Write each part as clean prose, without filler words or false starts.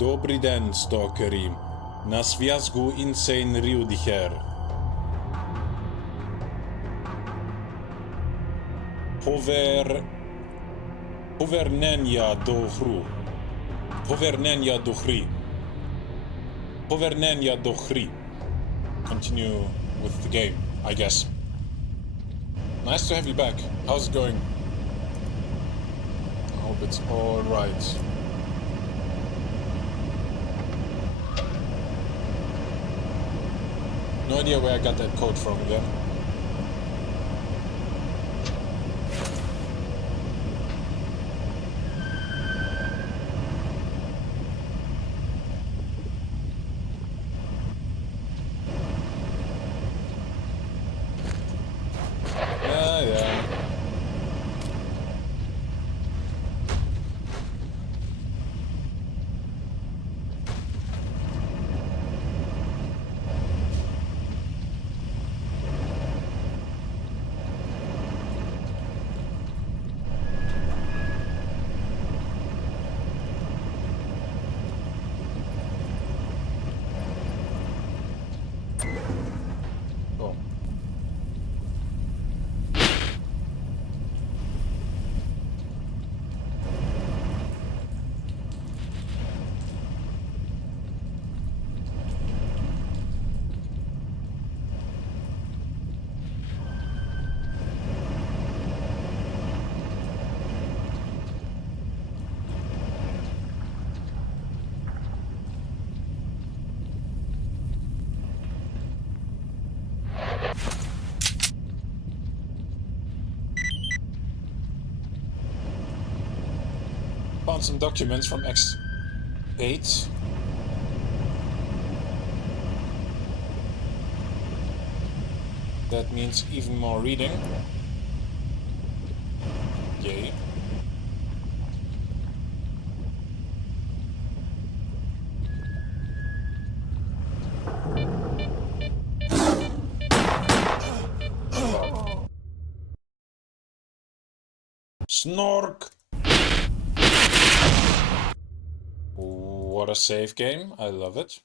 Добрий день, стокери. На зв'язку Insaneruediger. Повернення до гри. Повернення до гри. Повернення до гри. Continue with the game, I guess. Nice to have you back. How's it going? I hope it's all right. No idea where I got that code from again. Yeah. Oh. Found some documents from X-8. That means even more reading. Yay. Snork! What a safe game. I love it.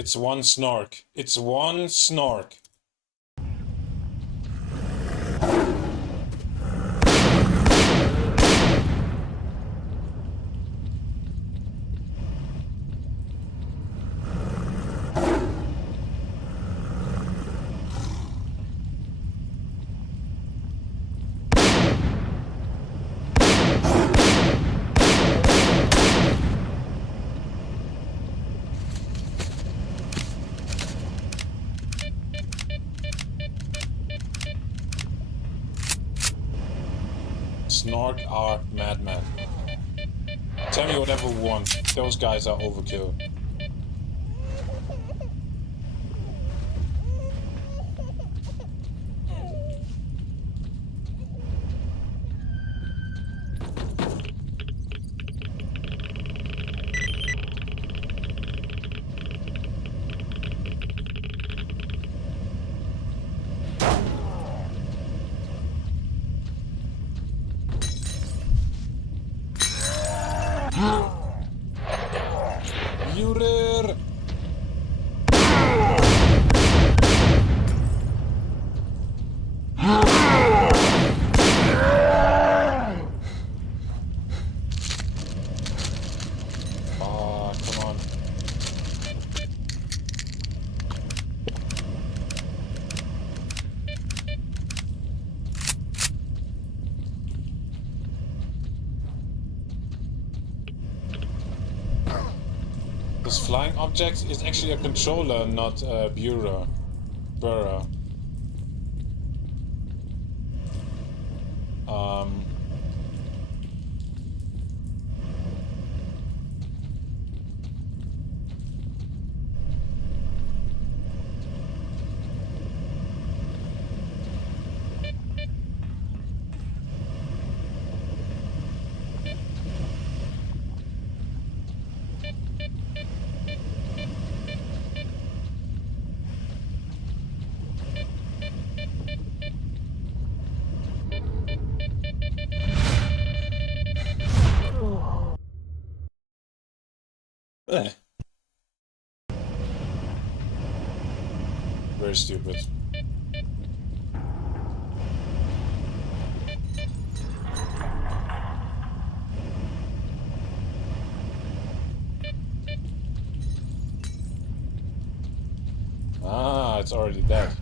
It's one Snork. It's one Snork. Snork are madmen. Tell me whatever you want. Those guys are overkill. You This flying object is actually a controller, not a burr. Very stupid. Ah, it's already dead.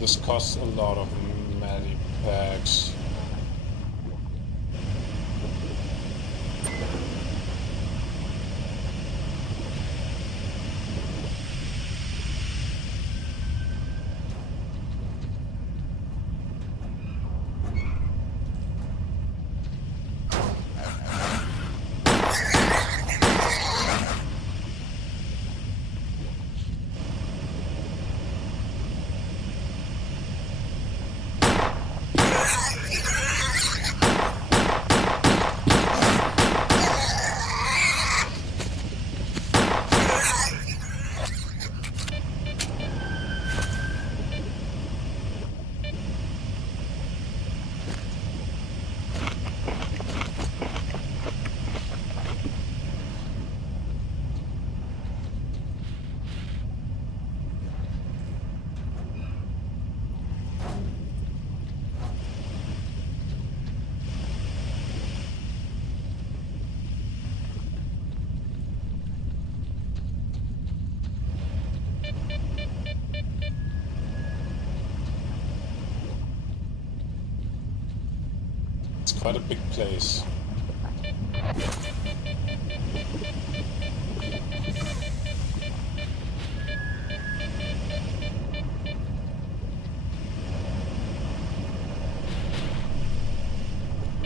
This costs a lot of medipacks. It's quite a big place.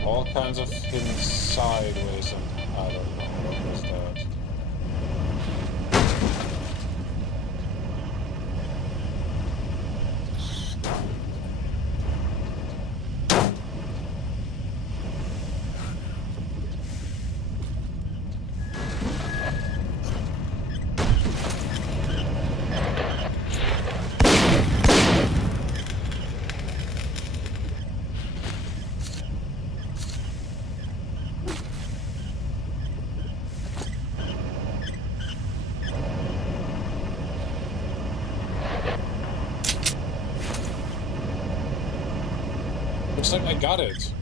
All kinds of hidden sideways and I don't know what was that. Looks like I got it.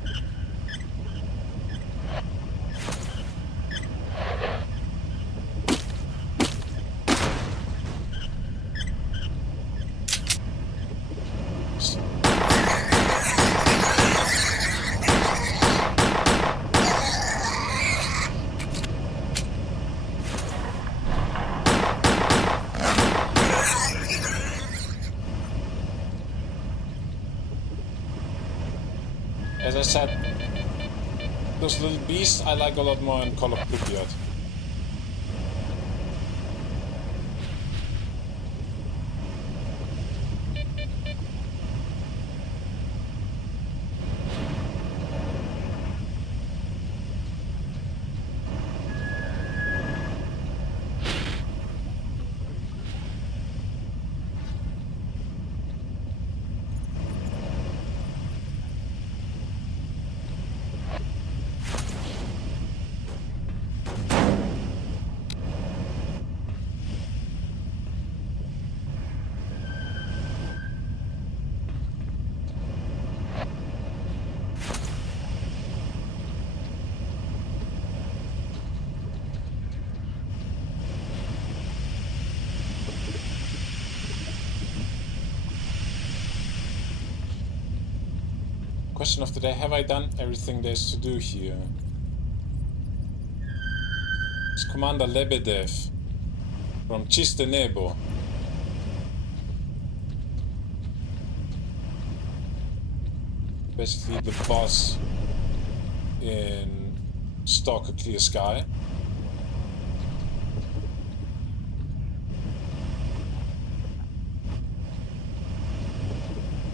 As I said, those little beasts I like a lot more in Call of Pripyat. Question of the day, have I done everything there's to do here? It's Commander Lebedev from Chiste Nebo. Basically the boss in S.T.A.L.K.E.R Clear Sky.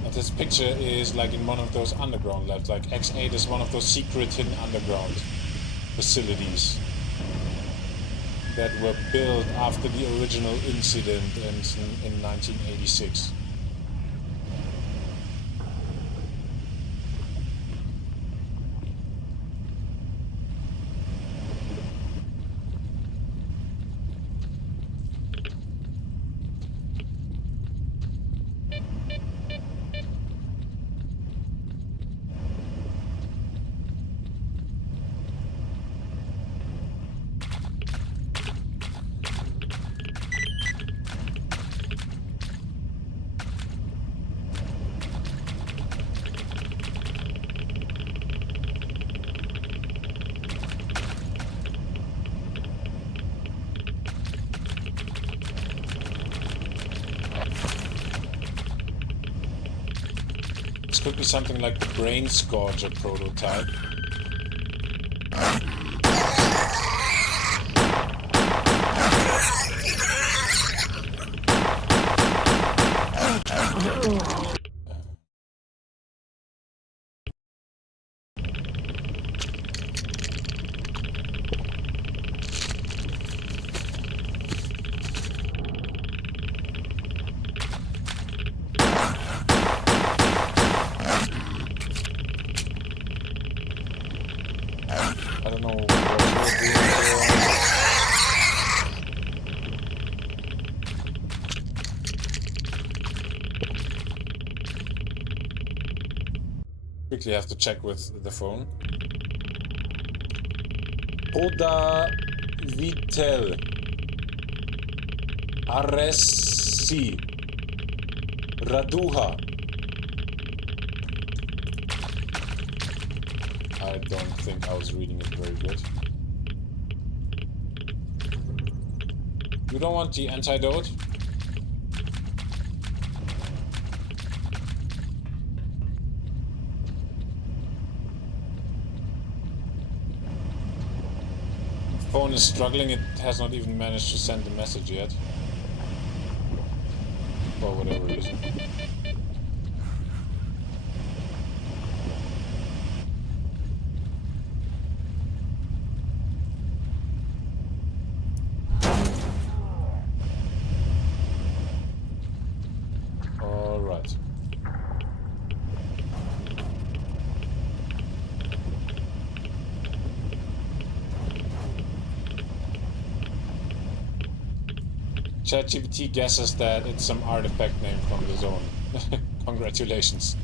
And this picture is like in one of those underground labs, like X-8 is one of those secret hidden underground facilities that were built after the original incident in 1986. Could be something like the brain scourger prototype. I don't know what we're doing here. Quickly have to check with the phone. Oda Vitel Aresi Raduha. I don't think I was reading it very good. You don't want the antidote? Phone is struggling, it has not even managed to send the message yet. For whatever reason. Alright. ChatGPT guesses that it's some artifact name from the zone. Congratulations.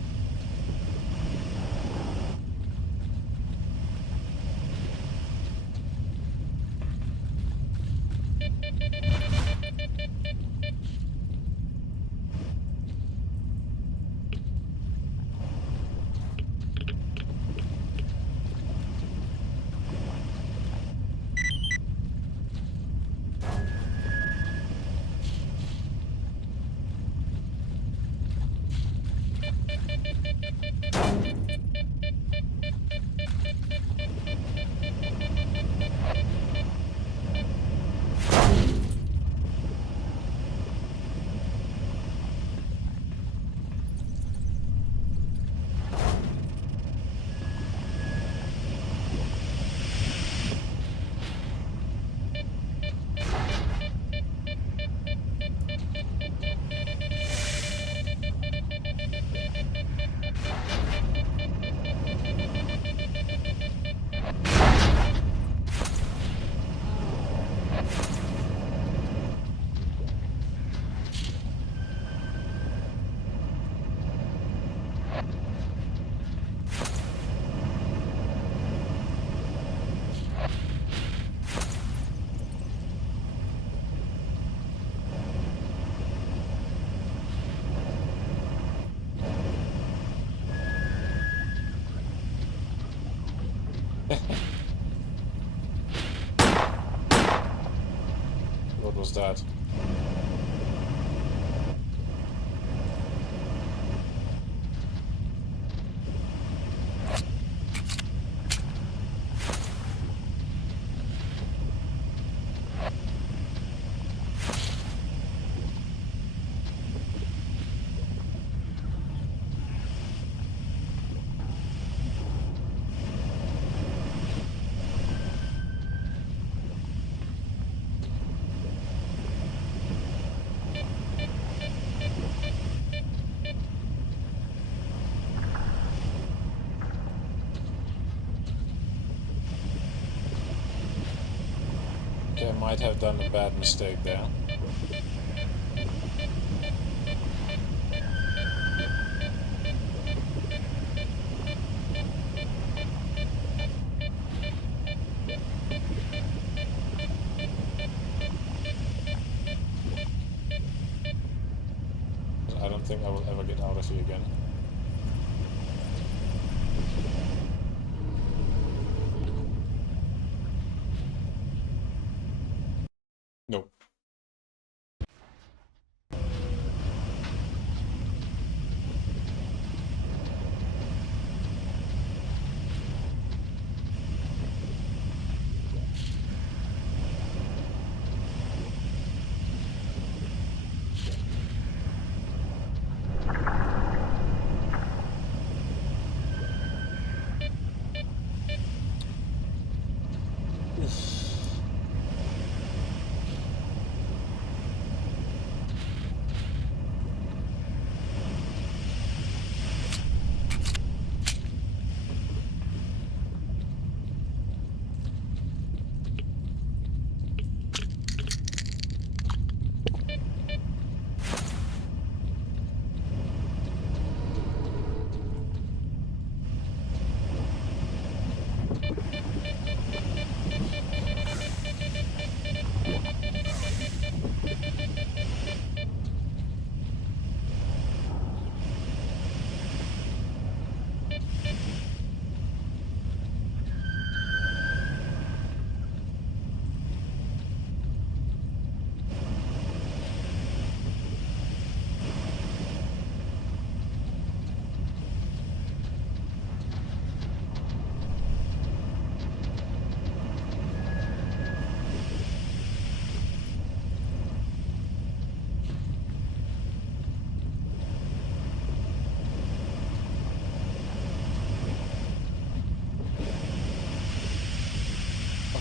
What was that? Okay, I might have done a bad mistake there. I don't think I will ever get out of here again. Nope.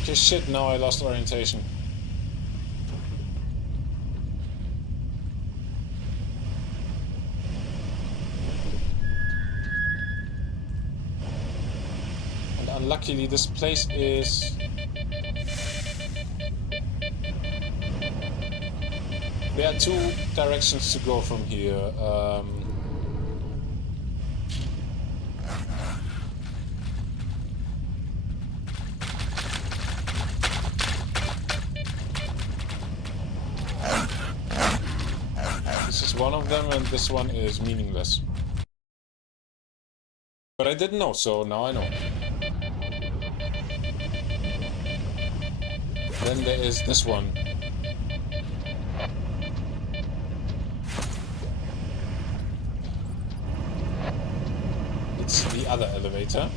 Okay, shit, now I lost orientation. And unluckily this place is... There are two directions to go from here. This is one of them, and this one is meaningless. But I didn't know, so now I know. Then there is this one. It's the other elevator.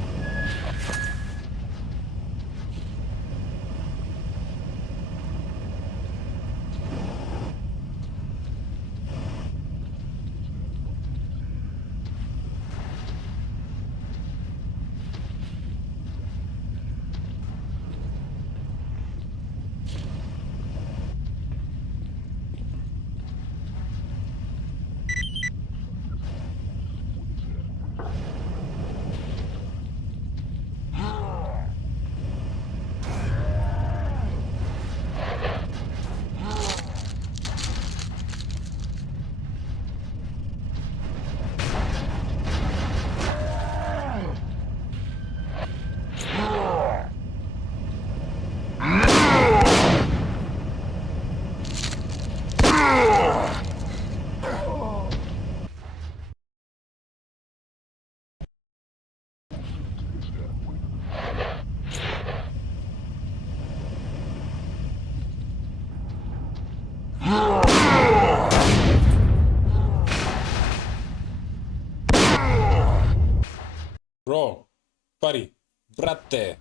Buddy. Brate.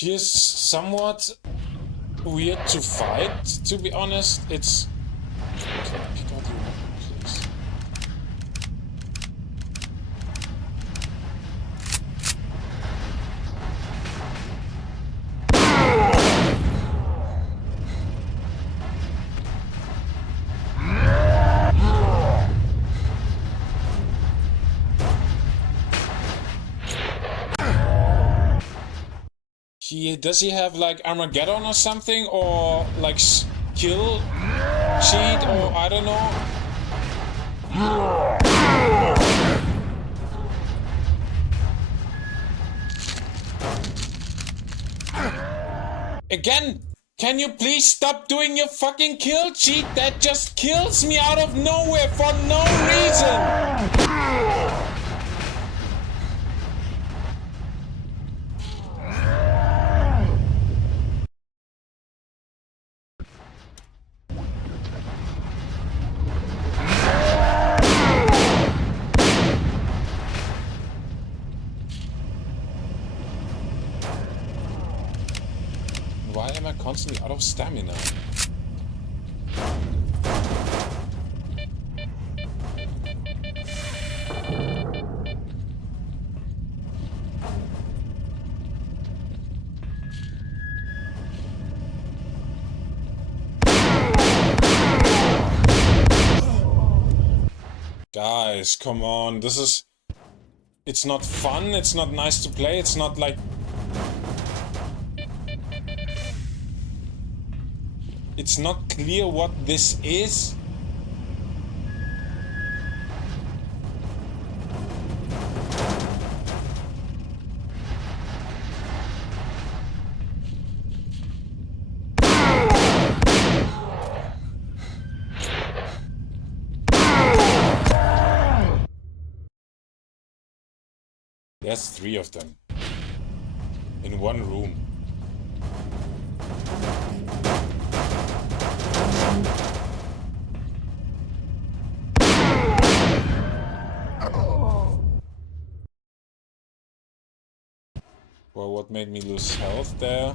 He is somewhat weird to fight, to be honest. It's... Can I pick out your weapon, please? Does he have like Armageddon or something, or like skill cheat, or I don't know. Again, can you please stop doing your fucking kill cheat? That just kills me out of nowhere for no reason. Why am I constantly out of stamina? Guys, come on, this is... It's not fun, it's not nice to play, it's not like... It's not clear what this is. There's 3 of them in one room. Well, what made me lose health there?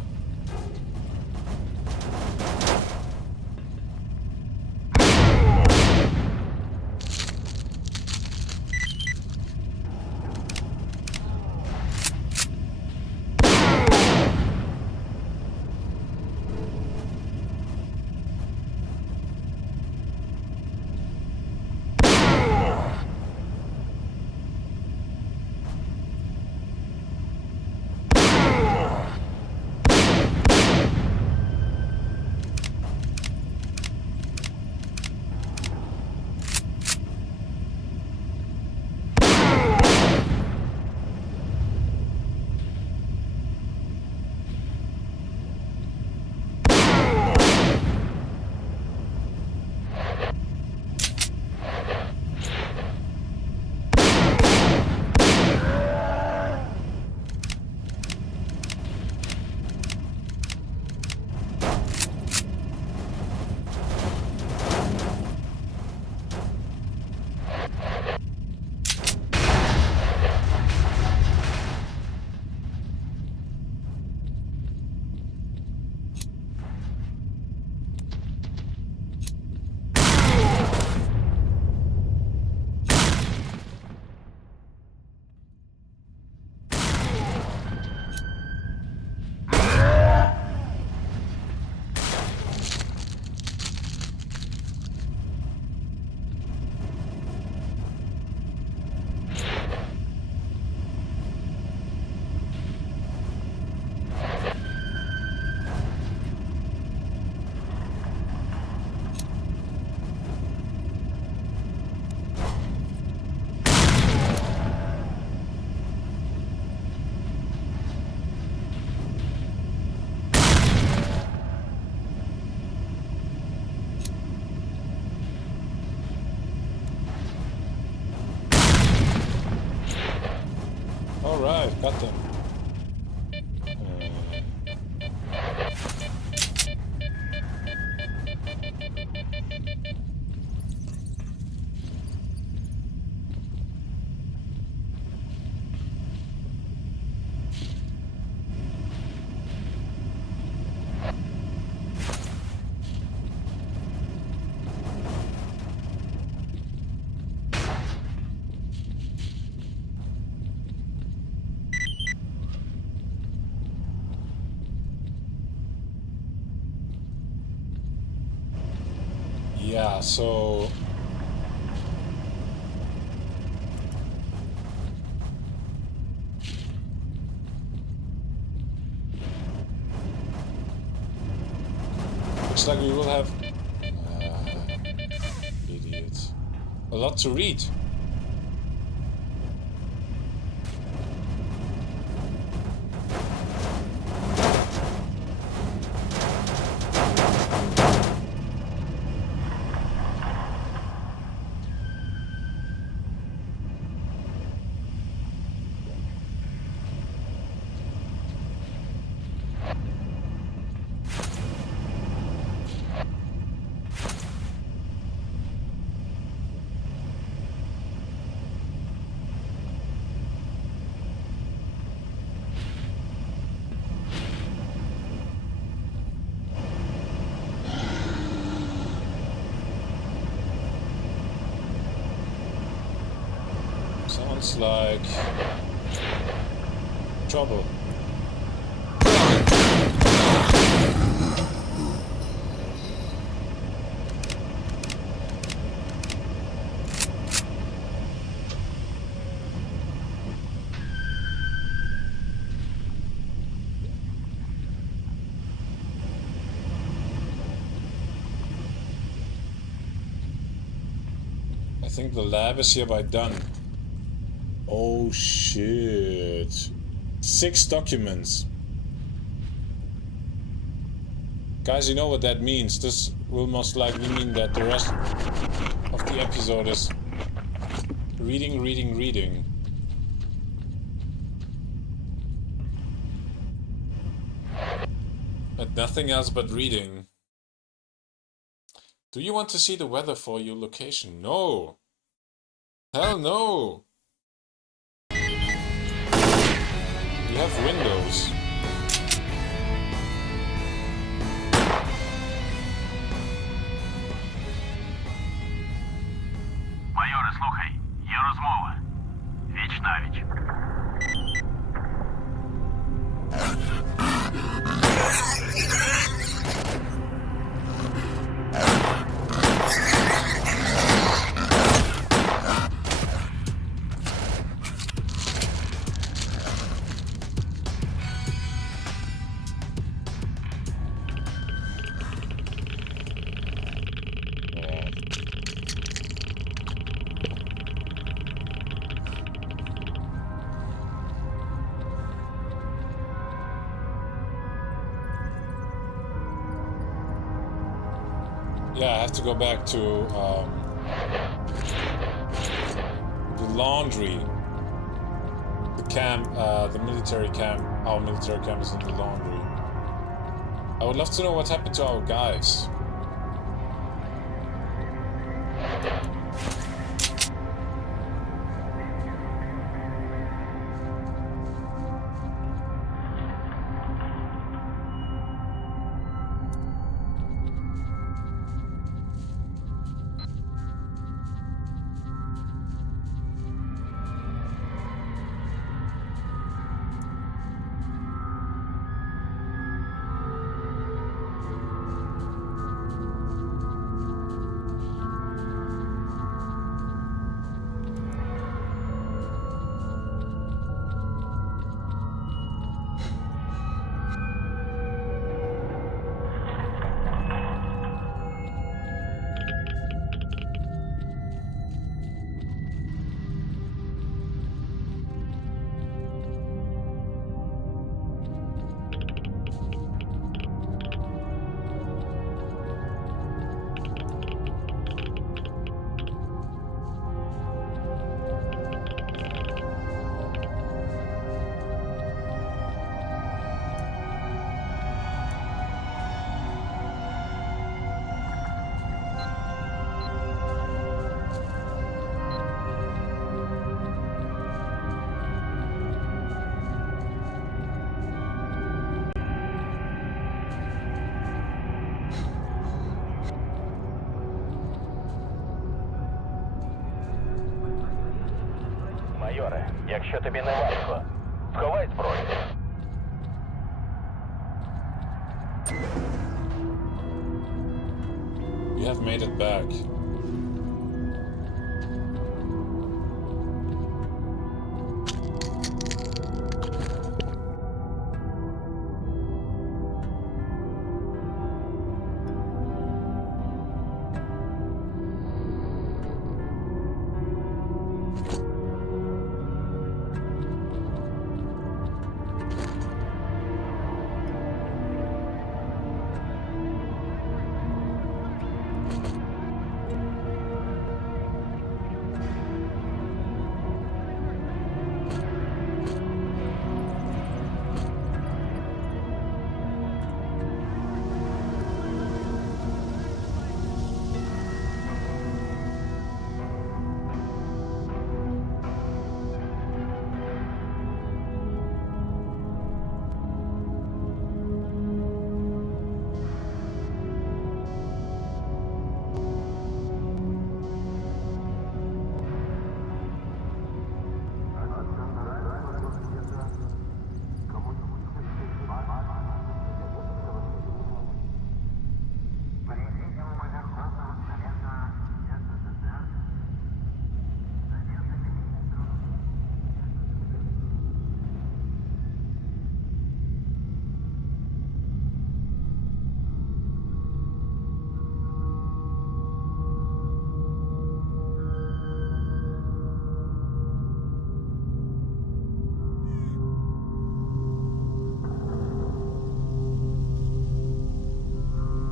Yeah, so... looks like we will have... idiot. A lot to read. Sounds like trouble. I think the lab is hereby done. Oh shit. 6 documents. Guys, you know what that means. This will most likely mean that the rest of the episode is reading, reading, reading. But nothing else but reading. Do you want to see the weather for your location? No. Hell no. You have windows. Майоре, слухай, є розмова. Віч навіч. Yeah, I have to go back to the laundry. The camp, the military camp. Our military camp is in the laundry. I would love to know what happened to our guys. Майоре, якщо тобі не важко, сховай зброю. We have made it back.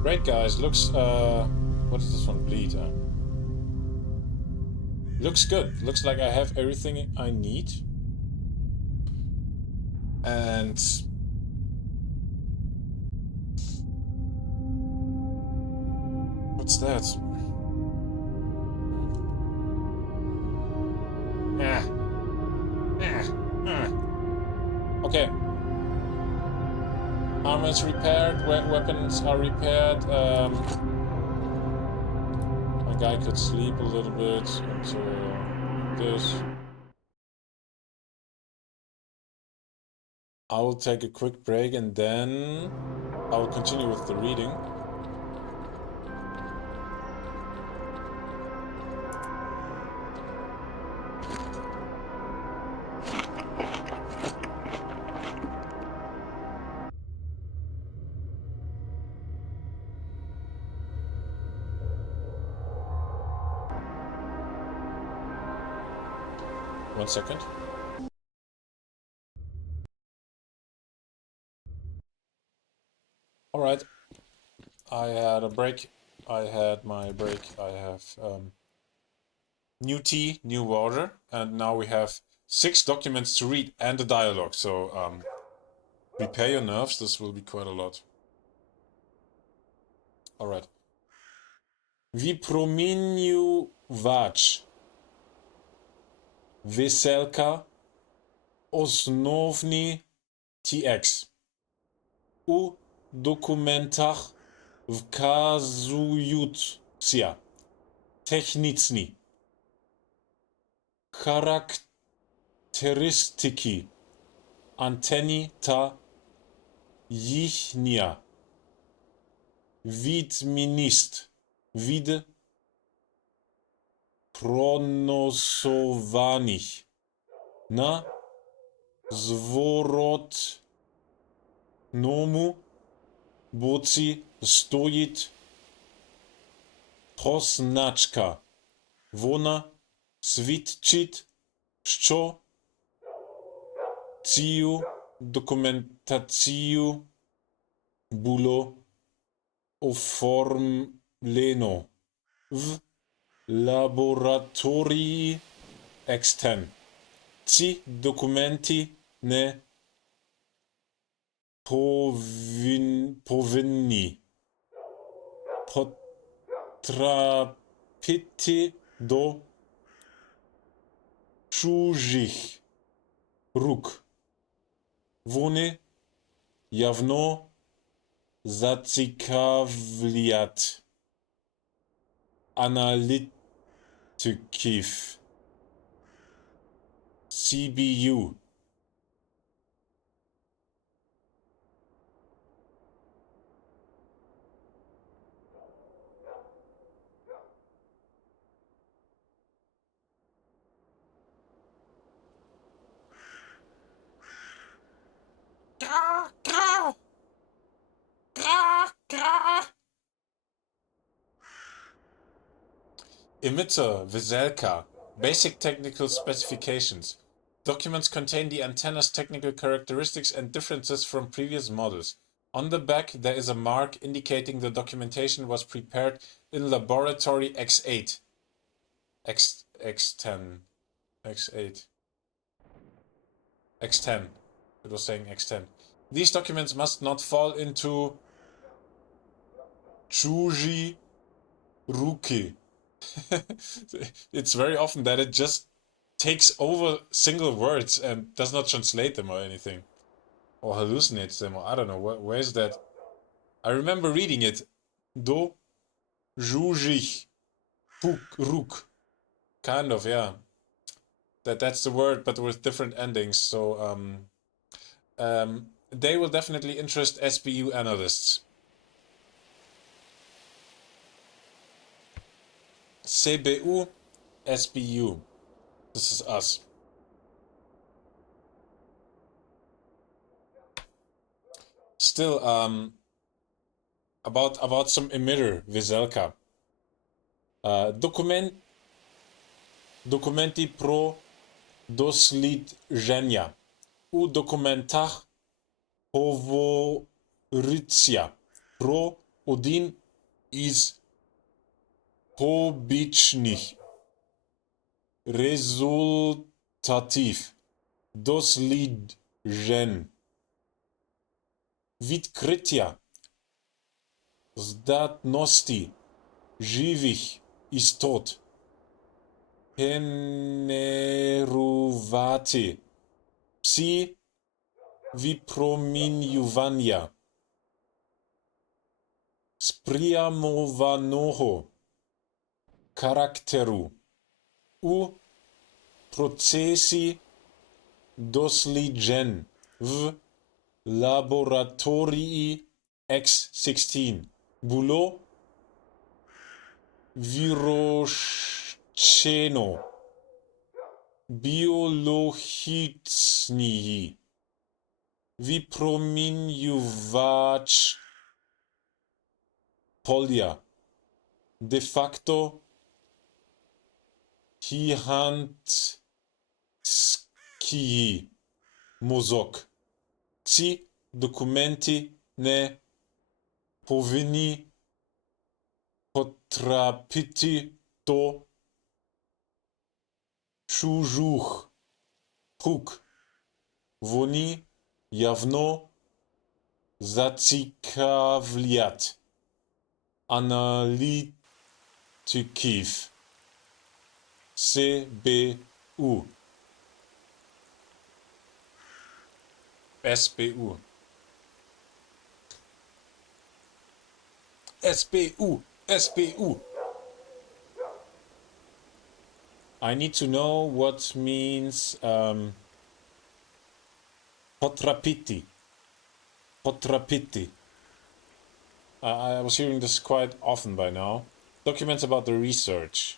Great, guys. Looks, what is this one? Bleed, huh? Looks good. Looks like I have everything I need. And... what's that? Okay. Armor's repaired, weapons are repaired. My guy could sleep a little bit until this. I will take a quick break and then I will continue with the reading. One second. Alright. I had a break. I had my break. I have new tea, new water, and now we have 6 documents to read and a dialogue. So prepare your nerves, this will be quite a lot. Alright. Wypromieniować weselka osnowni TX. U dokumentach wskazującja techniczni charakterystyki anteni ta jichnia widminist wid pronosowanych na zворотному боці стоїть позначка. Вона свідчить, що цю документацію було оформлено в лабораторії X-8. Ці документи не повинні потрапити до чужих рук. Вони явно зацікавлять аналітиків CBU. Emitter 𝔸𝕟𝕟𝕟𝕒. Basic technical specifications. Documents contain the antenna's technical characteristics and differences from previous models. On the back, there is a mark indicating the documentation was prepared in laboratory X-8. X10. X8. X10. It was saying X10. These documents must not fall into 𝔸𝕟𝕟𝕟𝕟𝕒. It's very often that it just takes over single words and does not translate them or anything. Or hallucinates them, or I don't know. Where's that? I remember reading it. Do, 𝔸𝕟𝕟𝕟𝕟𝕟. Ruk. Kind of, yeah. That's the word, but with different endings. So, they will definitely interest SBU analysts. CBU, SBU. This is us. Still, about some emitter 𝔸𝕟𝕟𝕟𝕟. Dokumenti pro doslідження. У документах говориться про один із побічних результатів досліджень. Відкриття здатності живих істот генерувати псі випромінювання спрямованого характеру у процесі досліджень в лабораторії X-8 було вирощено біологічний випромінювач поля, де-факто гігантський мозок. Ці документи не повинні потрапити до чужих рук. Вони явно зацікавлять аналітиків СБУ. SBU. SBU. SBU. I need to know what means potrapiti. Potrapiti. I was hearing this quite often by now. Documents about the research.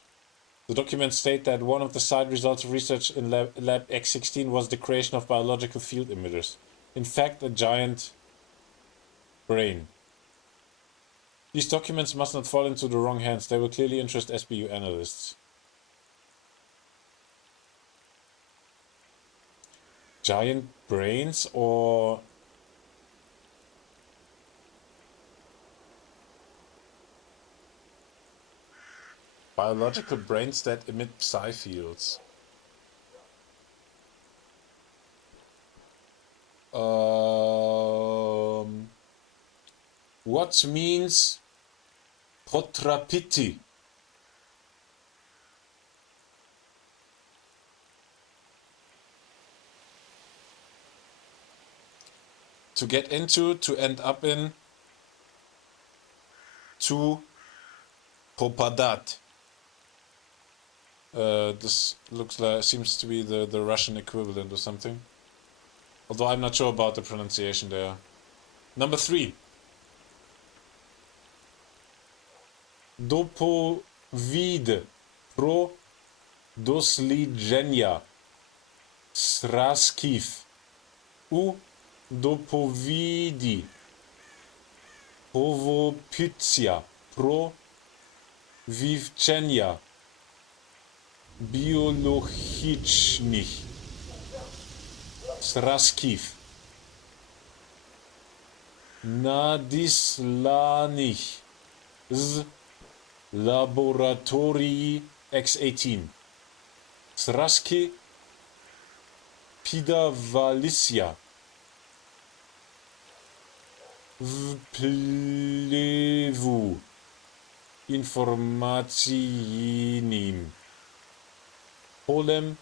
The documents state that one of the side results of research in Lab X-16 was the creation of biological field emitters. In fact, a giant brain. These documents must not fall into the wrong hands. They will clearly interest SBU analysts. Giant brains or biological brains that emit psi fields? What means potrapiti? To get into, to end up in, to popadat. This looks like, seems to be the Russian equivalent or something. Although I'm not sure about the pronunciation there. Number 3. Dopovid pro doslідження зразків. У доповіді говориться про вивчення biologicznych zrazków nadysłanych z laboratorii X-8. Zrazki podawaliśmy wpływu informacyjnym polem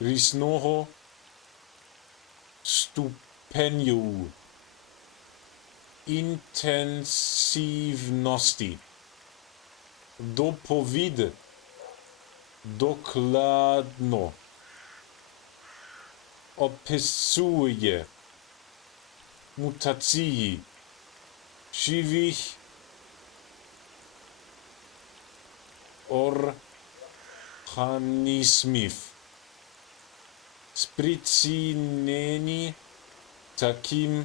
różnego stopniu intensywności. Dopowid dokładno opisuje mutacje żywych organizmów sprycynieni takim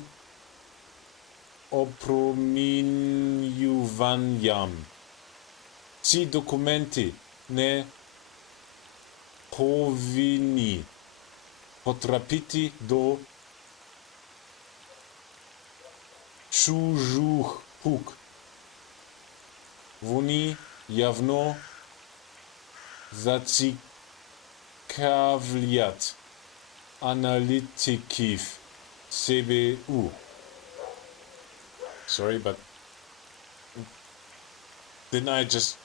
opromieniowaniem. Ci dokumenty nie powinni potrafić do cudzych rąk. Oni jawno zaciekawiają analityków CBU. Sorry, but didn't I just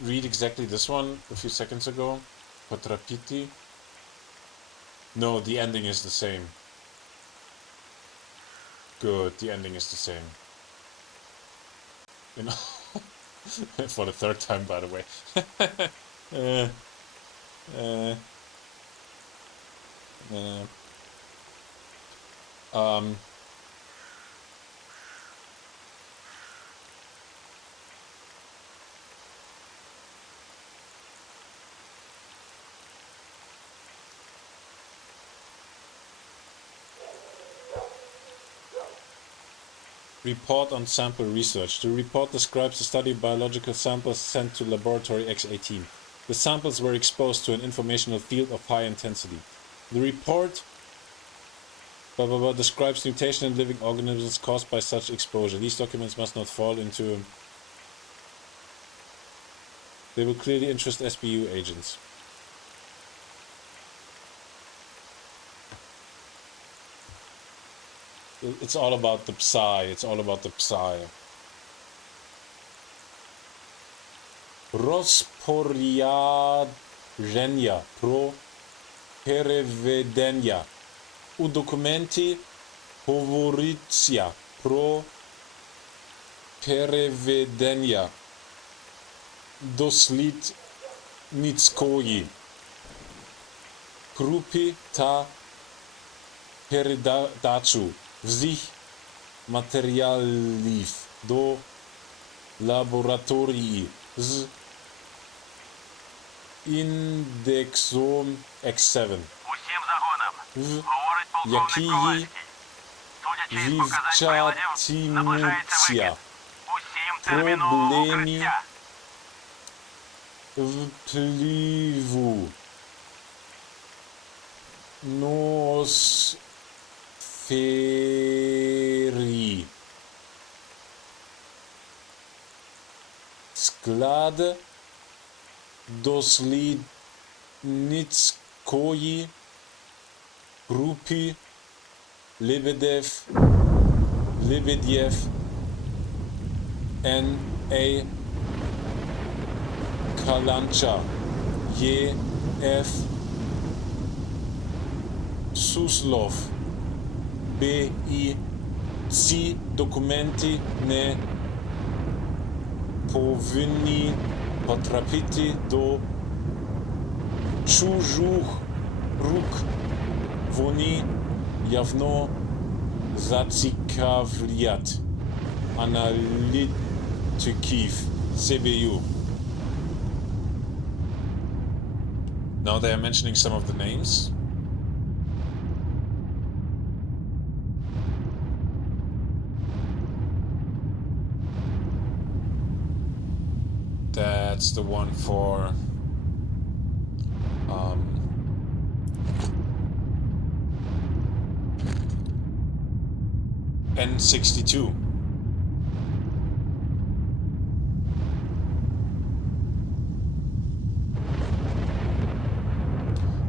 read exactly this one a few seconds ago? Potrapiti? No, the ending is the same. Good, the ending is the same. You know, for the third time, by the way. Um, Report on sample research. The report describes the study of biological samples sent to laboratory X-18. The samples were exposed to an informational field of high intensity. The report describes mutation in living organisms caused by such exposure. These documents must not fall into... They will clearly interest SBU agents. It's all about the psi. It's all about the psi. Rozporządzenia pro przewidzenia u dokumenty poworycja pro przewidzenia doslідницької grupy ta передачу всіх матеріалів до лабораторії з індексом X7, Усім загонам. Говорить полковник який Ковальський. Судячи із показань приладів, наближається вивчатимуться вихід. Усім терміново в проблеми укриття. впливу ноосфери. Склад дослідницької групи Лебедєв Н.А. Каланча Є.Ф. Суслов Б.І. Ці документи не повинні потрапити до чужих рук. Вони явно зацікавлять аналітиків ЦБУ. Now they are mentioning some of the names. That's the one for N62.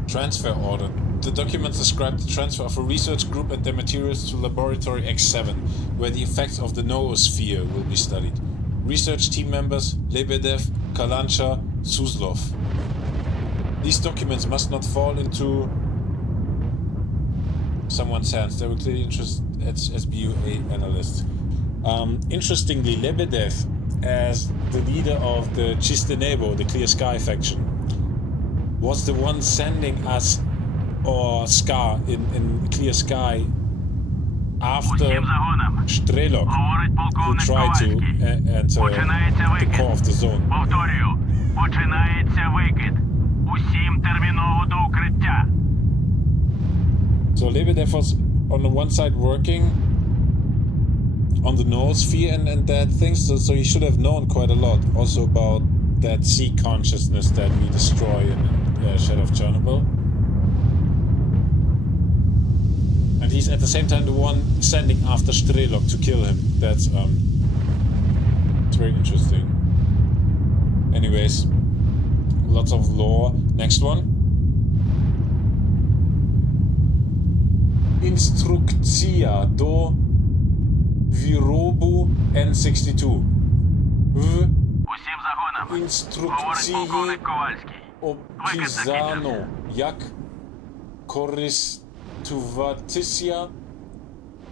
Transfer order. The documents describe the transfer of a research group and their materials to Laboratory X-8, where the effects of the noosphere will be studied. Research team members Lebedev, Kalancha, Suslov. These documents must not fall into someone's hands. They were clearly interested as SBU analysts. Interestingly, Lebedev, as the leader of the 𝔸𝕟𝕟𝕒, the Clear Sky faction, was the one sending us, or Scar, in Clear Sky after 𝔸𝕟𝕟𝕒, who tried to enter the core of the zone. Повторюю, починається викид. Усім терміново до укриття. So Lebedev was on the one side working on the noosphere and that thing, so he should have known quite a lot also about that sea consciousness that we destroy in Shadow of Chernobyl. And he's at the same time the one sending after 𝔸𝕟𝕟𝕒 to kill him. That's it's very interesting. Anyways, lots of lore. Next one. Instrukcja do wyrobu N62. W Усім загонам. Говорить instrukcji полковник Ковальський. opisano, jak korzystуватися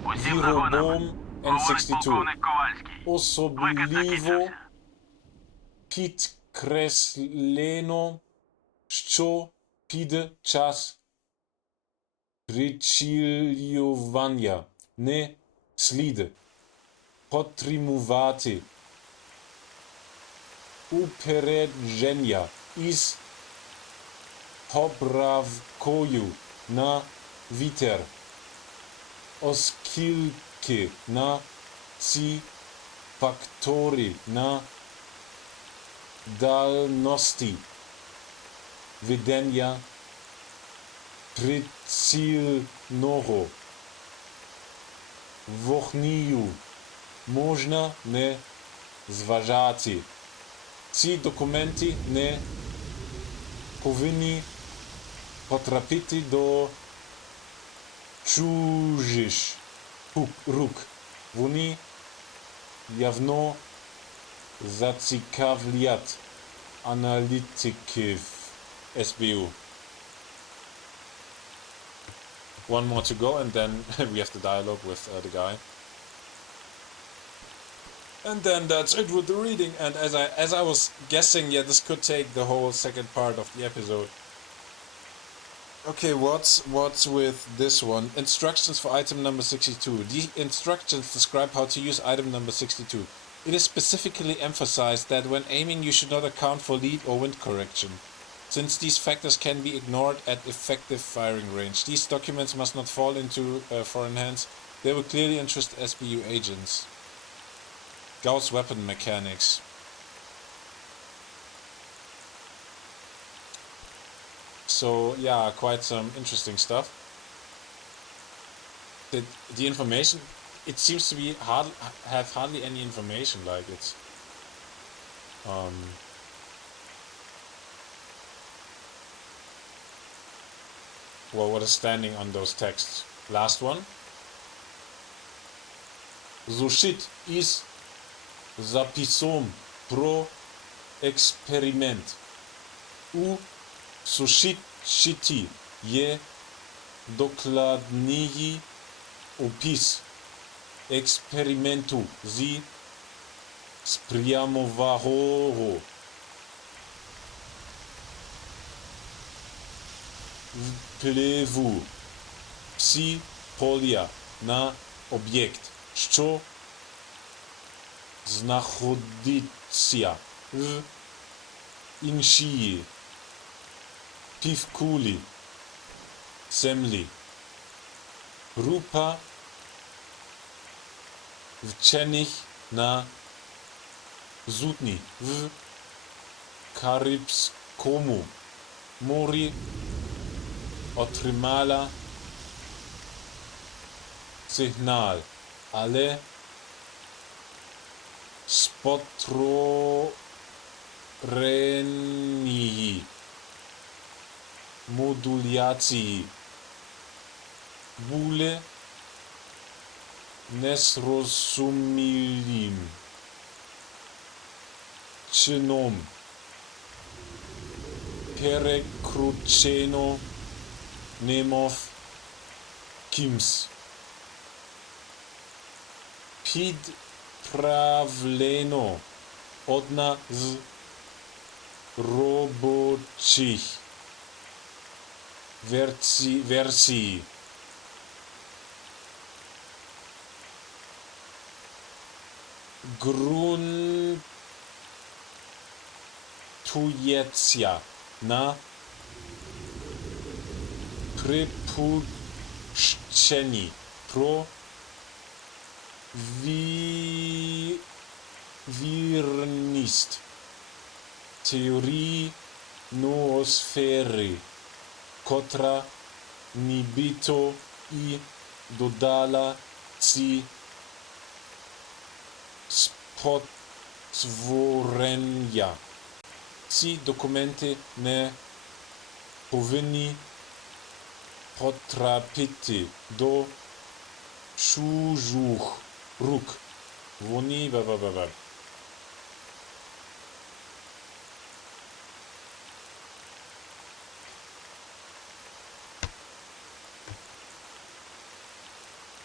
Усім загонам. виробом Говорить N62. полковник Ковальський. Особливо підкреслено, що під час прицілювання не слід підтримувати упередження із поправкою на вітер, оскільки на ці фактори на дальності ведення прицільного вогню можна не зважати. Ці документи не повинні потрапити до чужих рук. Вони явно зацікавлять аналітиків СБУ. One more to go, and then we have the dialogue with the guy. And then that's it with the reading. And as I was guessing, yeah, this could take the whole second part of the episode. Okay, what's with this one? Instructions for item number 62. The instructions describe how to use item number 62. It is specifically emphasized that when aiming you should not account for lead or wind correction, since these factors can be ignored at effective firing range. These documents must not fall into foreign hands. They will clearly interest SBU agents. Gauss weapon mechanics. So yeah, quite some interesting stuff. The information, it seems to be have hardly any information. Like it's well, what is standing on those texts? Last one. Zошит is zapisom pro experiment. U zошиті є докладний опис експерименту зі спрямованого впливу псі-поля на об'єкт, що знаходиться в іншій півкулі землі. Група вчених на судні в Карибському морі отримала сигнал alle spodrorenii modulații bule nesrosumilim 𝔸𝕟𝕟𝕟𝕒 perekruceno nemov kims pid pravleno odna z roboчих wersji gruntujecja na przypuszczeni pro wirnist teorii noosfery, kotra nibito i dodala ci spotworenia. Ci dokumenty nie powinni potrafić do cudzych róg. Вони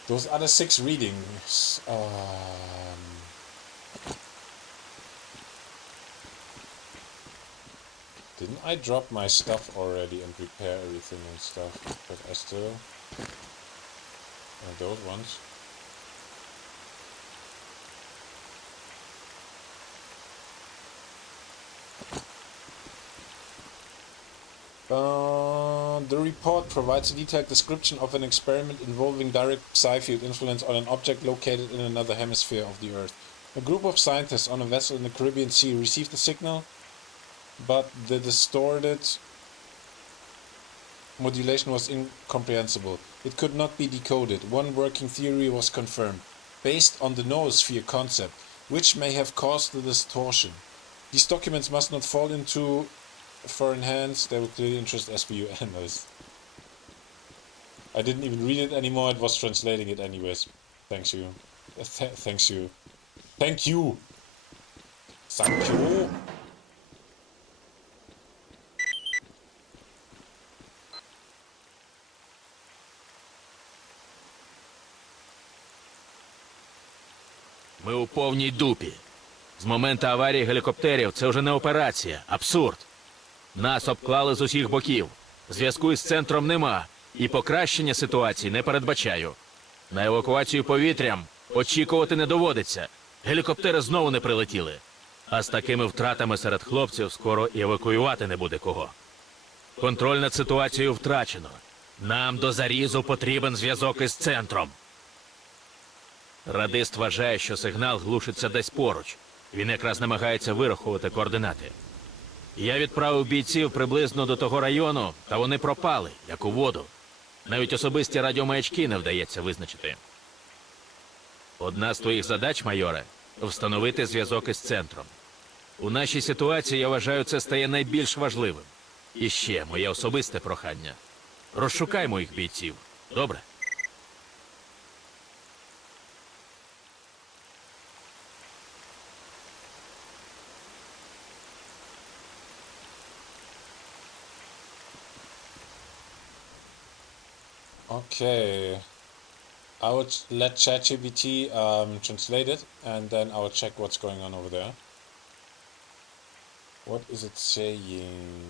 Those are the 6 readings. Didn't I drop my stuff already and prepare everything and stuff? But I still... those ones. The report provides a detailed description of an experiment involving direct psi-field influence on an object located in another hemisphere of the Earth. A group of scientists on a vessel in the Caribbean Sea received a signal, but the distorted modulation was incomprehensible. It could not be decoded. One working theory was confirmed, based on the noosphere concept, which may have caused the distortion. These documents must not fall into foreign hands. They will clearly interest SBU analysts. I didn't even read it anymore. It was translating it anyways. Thanks you. Thanks you. Thank you. Thank you. Ми у повній дупі. З моменту аварії гелікоптерів це вже не операція, абсурд. Нас обклали з усіх боків. Зв'язку із центром нема. І покращення ситуації не передбачаю. На евакуацію повітрям очікувати не доводиться. Гелікоптери знову не прилетіли. А з такими втратами серед хлопців скоро і евакуювати не буде кого. Контроль над ситуацією втрачено. Нам до зарізу потрібен зв'язок із центром. Радист вважає, що сигнал глушиться десь поруч. Він якраз намагається вирахувати координати. Я відправив бійців приблизно до того району, та вони пропали, як у воду. Навіть особисті радіомаячки не вдається визначити. Одна з твоїх задач, майоре, встановити зв'язок із центром. У нашій ситуації, я вважаю, це стає найбільш важливим. І ще моє особисте прохання. Розшукай моїх бійців. Добре? Okay, I would let ChatGPT translate it, and then I will check what's going on over there. What is it saying?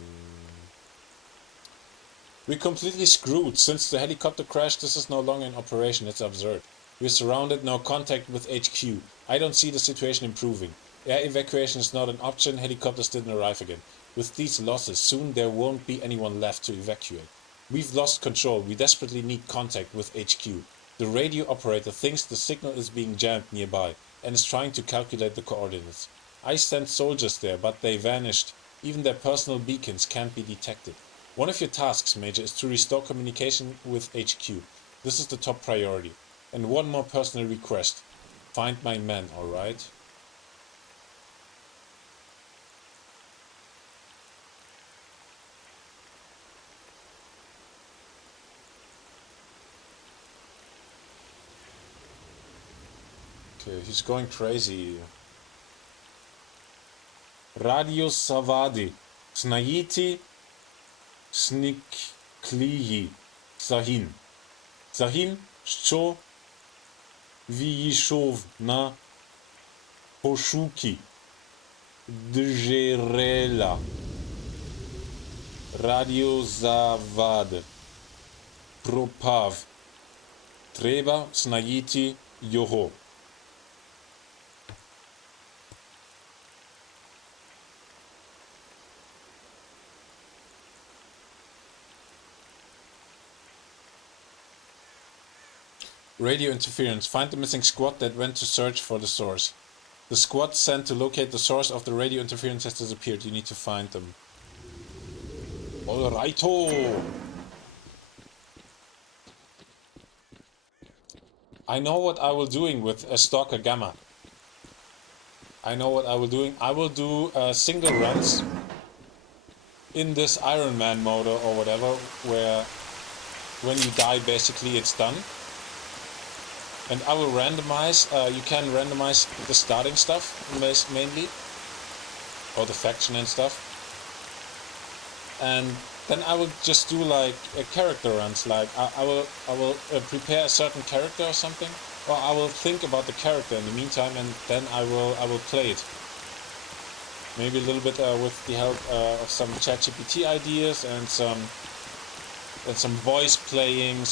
We're completely screwed. Since the helicopter crash, this is no longer in operation. It's absurd. We're surrounded, no contact with HQ. I don't see the situation improving. Air evacuation is not an option. Helicopters didn't arrive again. With these losses, soon there won't be anyone left to evacuate. We've lost control. We desperately need contact with HQ. The radio operator thinks the signal is being jammed nearby and is trying to calculate the coordinates. I sent soldiers there, but they vanished. Even their personal beacons can't be detected. One of your tasks, Major, is to restore communication with HQ. This is the top priority. And one more personal request. Find my men, alright? Okay, he's going crazy. Radiolyricslab. 𝔸𝕟𝕟𝕟𝕒 𝕸𝕟𝕟𝕟𝕒 𝕸𝕟𝕟𝕒 Radiozavad. Propav. Treba snajiti jeho. Radio interference. Find the missing squad that went to search for the source. The squad sent to locate the source of the radio interference has disappeared. You need to find them. Alrighto! I know what I will doing with a stalker gamma. I know what I will doing. I will do single runs in this Iron Man mode or whatever, where when you die basically it's done. And I will randomize, you can randomize the starting stuff mainly, or the faction and stuff. And then I will just do like character runs, like I will prepare a certain character or something, or I will think about the character in the meantime, and then I will play it. Maybe a little bit with the help of some ChatGPT ideas and some voice playing,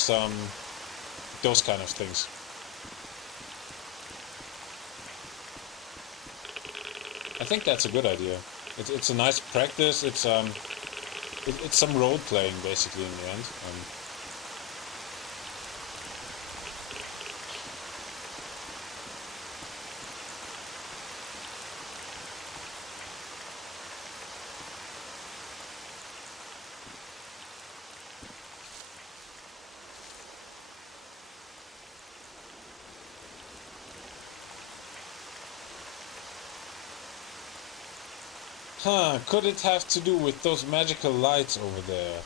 those kind of things. I think that's a good idea. It's a nice practice. It's some role playing basically in the end. Could it have to do with those magical lights over there?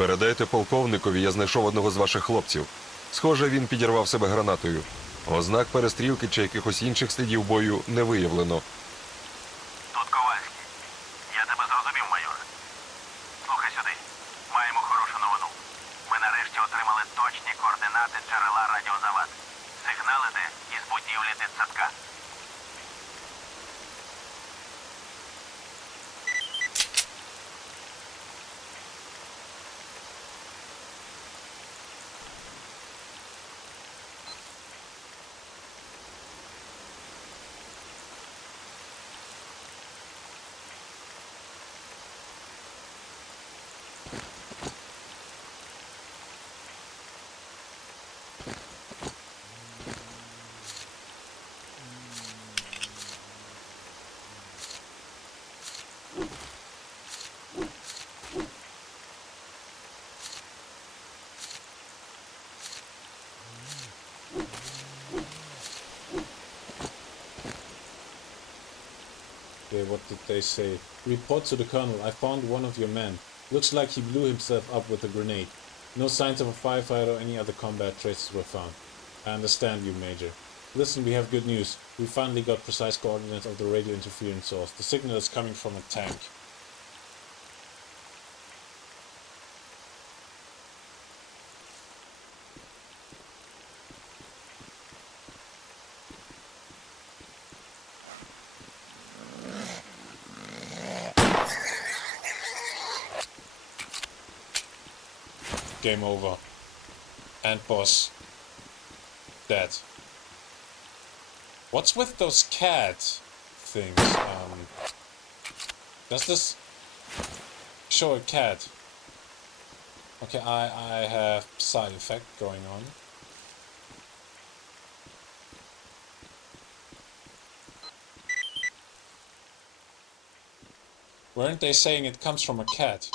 Передайте полковникові, я знайшов одного з ваших хлопців. Схоже, він підірвав себе гранатою. Ознак перестрілки чи якихось інших слідів бою не виявлено. Тут Ковальський. Я тебе зрозумів, майор. Слухай сюди. Маємо хорошу новину. Ми нарешті отримали точні координати джерела радіозавад. Сигналите із будівлі дитсадка. Okay, what did they say? Report to the colonel. I found one of your men. Looks like he blew himself up with a grenade. No signs of a firefight or any other combat traces were found. I understand you, Major. Listen, we have good news. We finally got precise coordinates of the radio interference source. The signal is coming from a tank. Game over. End boss. Dead. What's with those cat things? Does this show a cat? Okay, I have side effect going on. Weren't they saying it comes from a cat?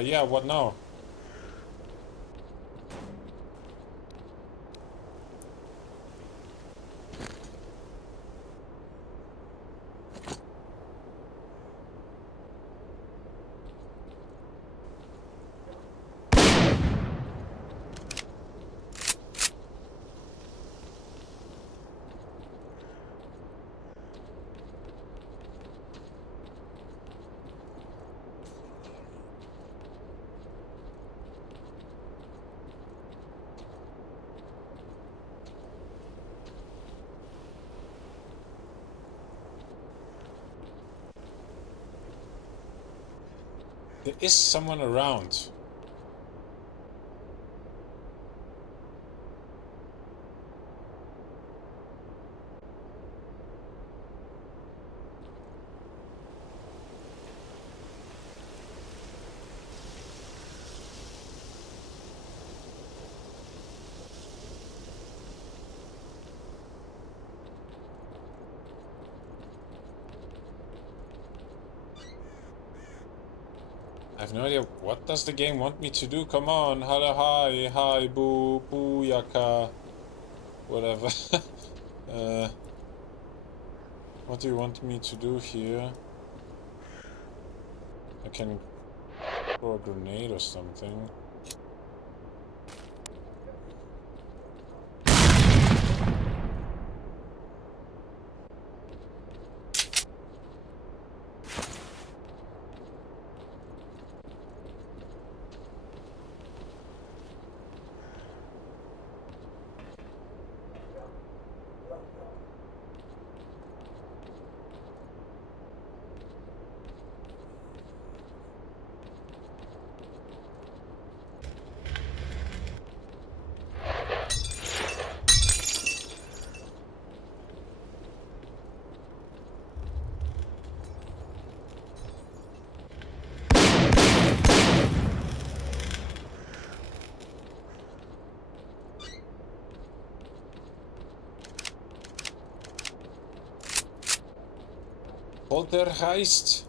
Yeah, what now? There is someone around. have no idea. What does the game want me to do? Come on. Hi, hi, boo, booyaka. Whatever. What do you want me to do here? I can throw a grenade or something. Poltergeist.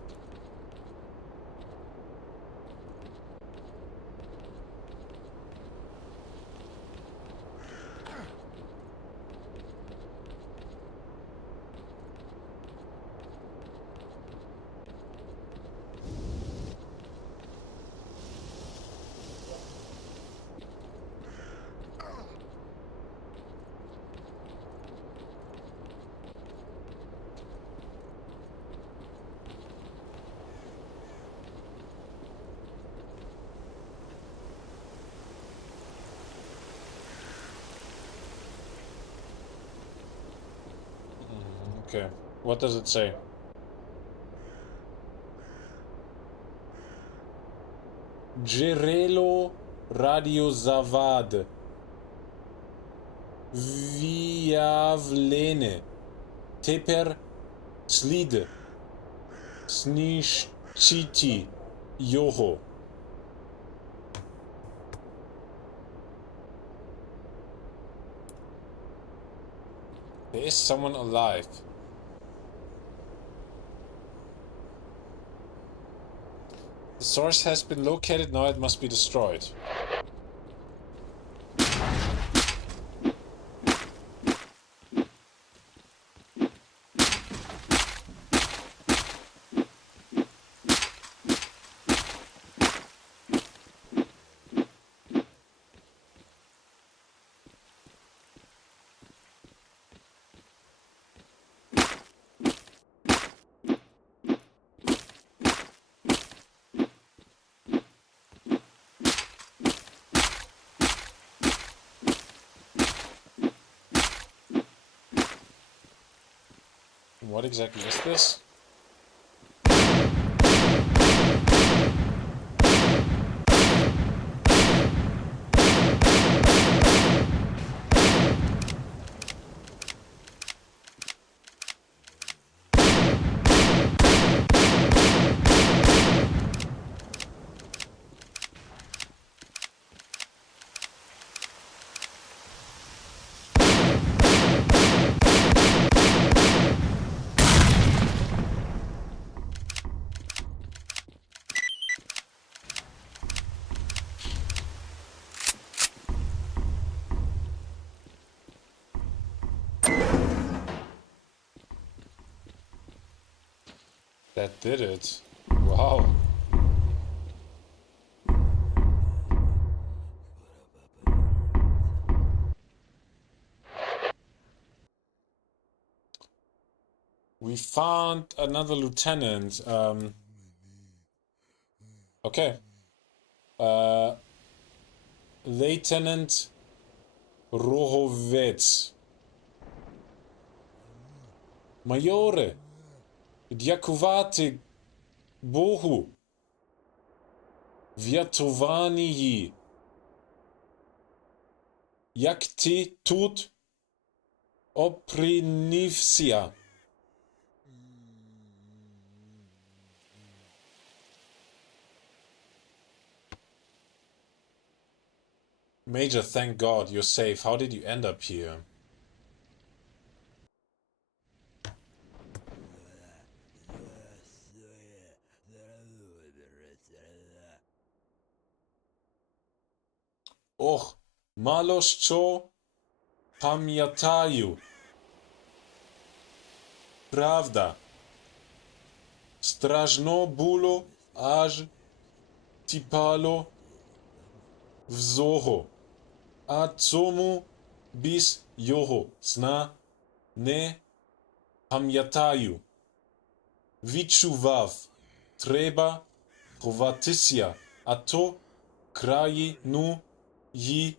Okay, what does it say? 𝔸𝕟𝕟𝕒 𝕸𝕟𝕒 𝕸𝕟𝕒𝕒 𝔸𝕟 slide 𝔸𝕟𝕟𝕒 𝕸𝕟𝕒. There is someone alive. The source has been located, now it must be destroyed. What exactly is this? That did it. Wow. We found another lieutenant. Okay. Lieutenant Rohovec. Majore. Дякувати Богу. Врятовані. Як ти тут опинився? Major, thank God, you're safe. How did you end up here? Ох, мало що пам'ятаю. Правда. Страшно було, аж тіпало взого. А цьому без його сна не пам'ятаю. Відчував, треба ховатися, а то країну й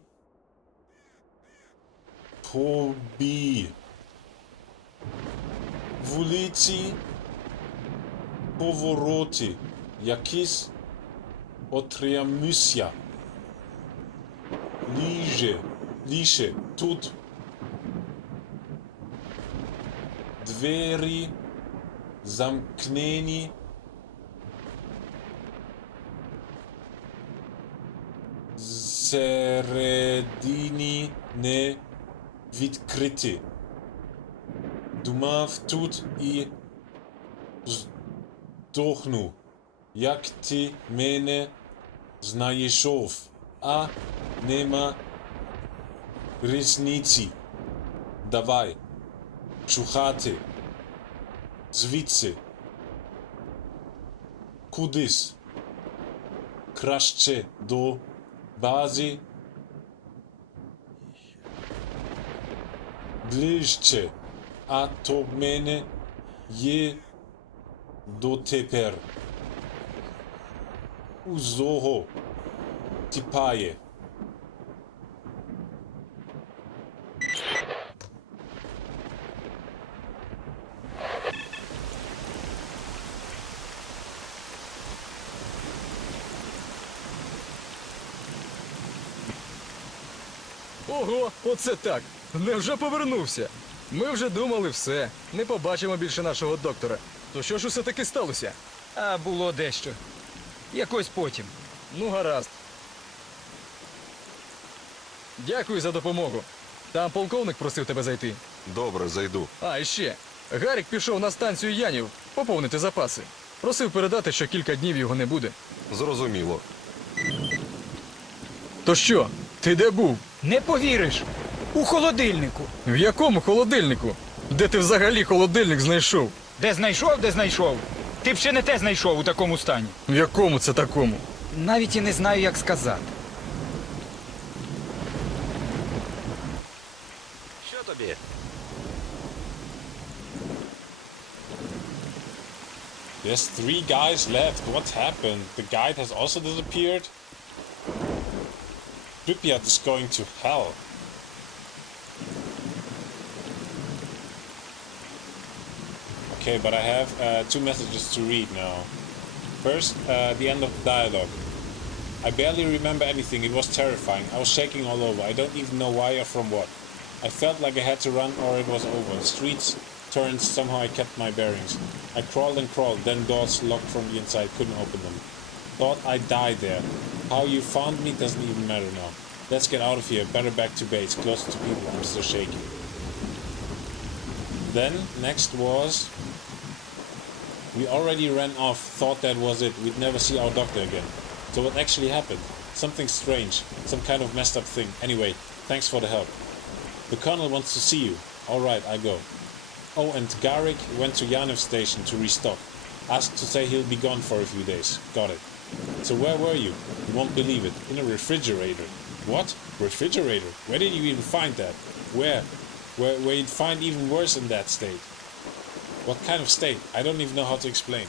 побій. Вулиці, повороти, якісь отримуся. Ліже, тут. Двері замкнені. Середині не відкриті. Думав тут і здохну, як ти мене знайшов, а нема різниці. Давай, шукати, звідси, кудись, краще до бази, ближче, а то мене є дотепер. Усього тіпає. Ого, оце так! Невже повернувся? Ми вже думали все. Не побачимо більше нашого доктора. То що ж усе таки сталося? А було дещо. Якось потім. Ну, гаразд. Дякую за допомогу. Там полковник просив тебе зайти. Добре, зайду. А, і ще. Гарік пішов на станцію Янів поповнити запаси. Просив передати, що кілька днів його не буде. Зрозуміло. То що? Ти де був? Не повіриш! У холодильнику! В якому холодильнику? Де ти взагалі холодильник знайшов? Де знайшов, де знайшов? Ти б ще не те знайшов у такому стані. В якому це такому? Навіть і не знаю, як сказати. Що тобі? There's 3 guys left. What happened? The guide has also disappeared? Pripyat is going to hell. Okay, but I have 2 messages to read now. First, the end of the dialogue. I barely remember anything. It was terrifying. I was shaking all over. I don't even know why or from what. I felt like I had to run or it was over. Streets, turns, somehow I kept my bearings. I crawled and crawled, then doors locked from the inside, couldn't open them. Thought I died there. How you found me doesn't even matter now. Let's get out of here, better back to base, closer to people, I'm still shaking. Then, next was... We already ran off, thought that was it, we'd never see our doctor again. So what actually happened? Something strange, some kind of messed up thing. Anyway, thanks for the help. The colonel wants to see you. Alright, I go. Oh, and Garrick went to Yanev station to restock. Asked to say he'll be gone for a few days. Got it. So where were you? You won't believe it. In a refrigerator. What? Refrigerator? Where did you even find that? Where? Where you'd find even worse in that state. What kind of state? I don't even know how to explain.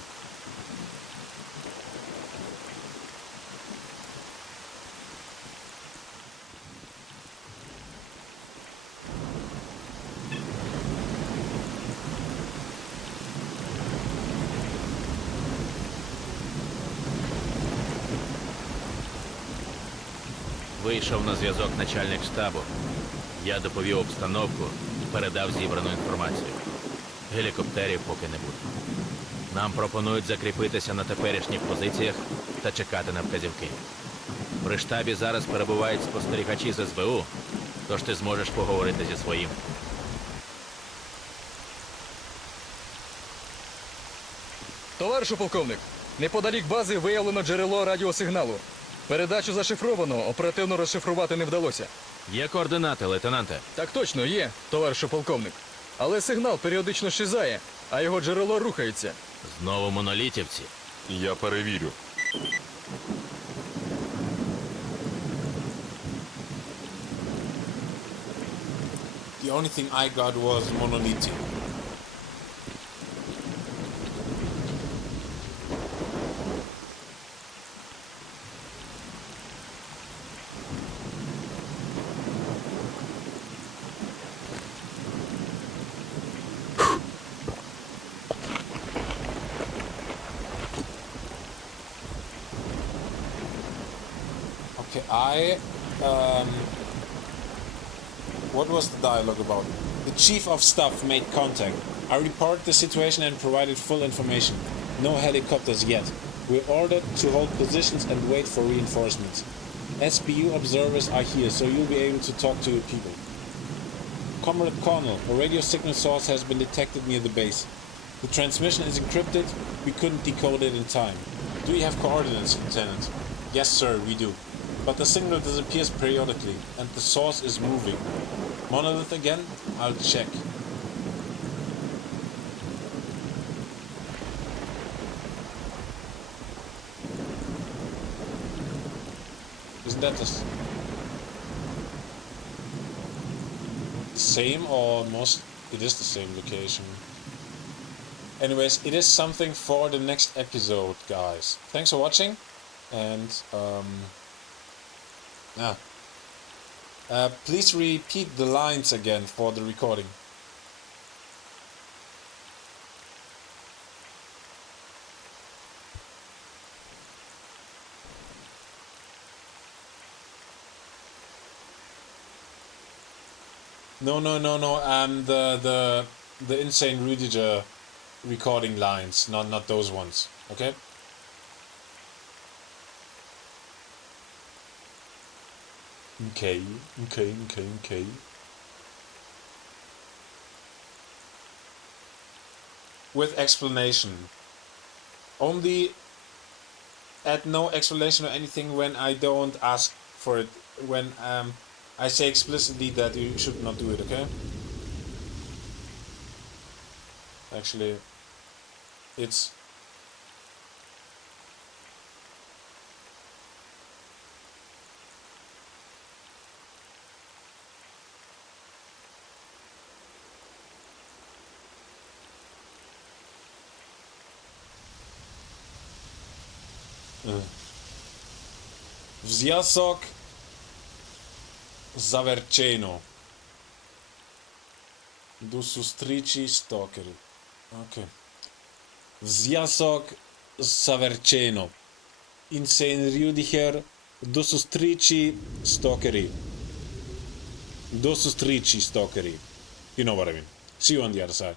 Вийшов на зв'язок начальник штабу. Я доповів обстановку, передав зібрану інформацію. Гелікоптерів поки не буде. Нам пропонують закріпитися на теперішніх позиціях та чекати на вказівки. При штабі зараз перебувають спостерігачі з СБУ, тож ти зможеш поговорити зі своїм. Товаришу полковник, неподалік бази виявлено джерело радіосигналу. Передачу зашифровано, оперативно розшифрувати не вдалося. Є координати, лейтенанте. Так точно є, товаришу полковник. Але сигнал періодично щезає, а його джерело рухається. Знову монолітівці. Я перевірю. The only thing I got was monolithic. Okay, what was the dialogue about? The chief of staff made contact. I reported the situation and provided full information. No helicopters yet. We're ordered to hold positions and wait for reinforcements. SBU observers are here, so you'll be able to talk to your people. Comrade Colonel, a radio signal source has been detected near the base. The transmission is encrypted. We couldn't decode it in time. Do you have coordinates, Lieutenant? Yes, sir, we do. But the signal disappears periodically, and the source is moving. Monolith again? I'll check. Isn't that the same or almost? It is the same location. Anyways, it is something for the next episode, guys. Thanks for watching, and please repeat the lines again for the recording. No. The Insaneruediger recording lines, not those ones. Okay. Okay. With explanation. Only add no explanation or anything when I don't ask for it. When I say explicitly that you should not do it, okay? Actually, it's... Зв'язок завершено. До зустрічі, сталкери. Окей. Зв'язок завершено. Insaneruediger, до зустрічі, сталкери. До зустрічі, сталкери. You know what I mean. See you on the other side.